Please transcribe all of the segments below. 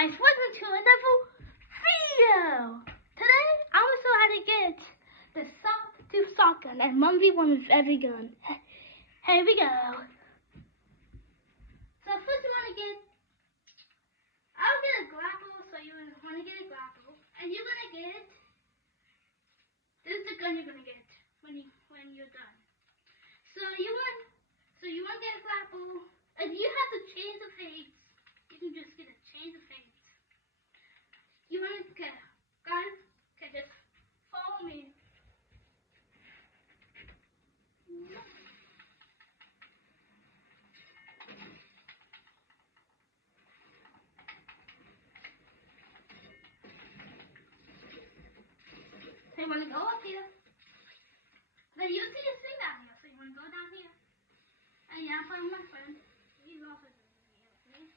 guys, welcome to another video. Today, I'm going to show how to get the soft shotgun and 1v1 with every gun. Here we go. So first you want to get, I'll get a grapple, so you want to get a grapple. And you're going to get, this is the gun you're going to get when you're done. So you want to get a grapple. If you have the chains of hate, you can just get a chains of hate. You want to get, guys, okay, just follow me. So you want to go up here. Then you see a thing down here, so you want to go down here. And yeah, I'm my friend. He's also doing it with me.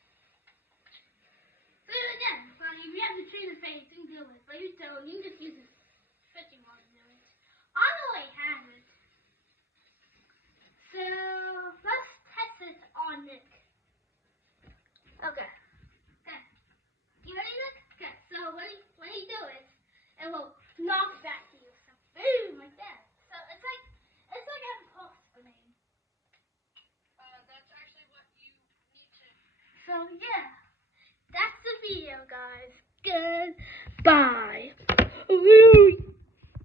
So again, so if you have to train the face, you can do it. But you don't, you can just use this stretching rod to do it. I already have it. So let's test it on Nick. Okay. Okay. You ready, Nick? Okay. So when you do it, it will knock back to you. So boom, like that. So it's like a pulse grenade. That's actually what you need to. So yeah, that's the video, guys. Goodbye. Ooh.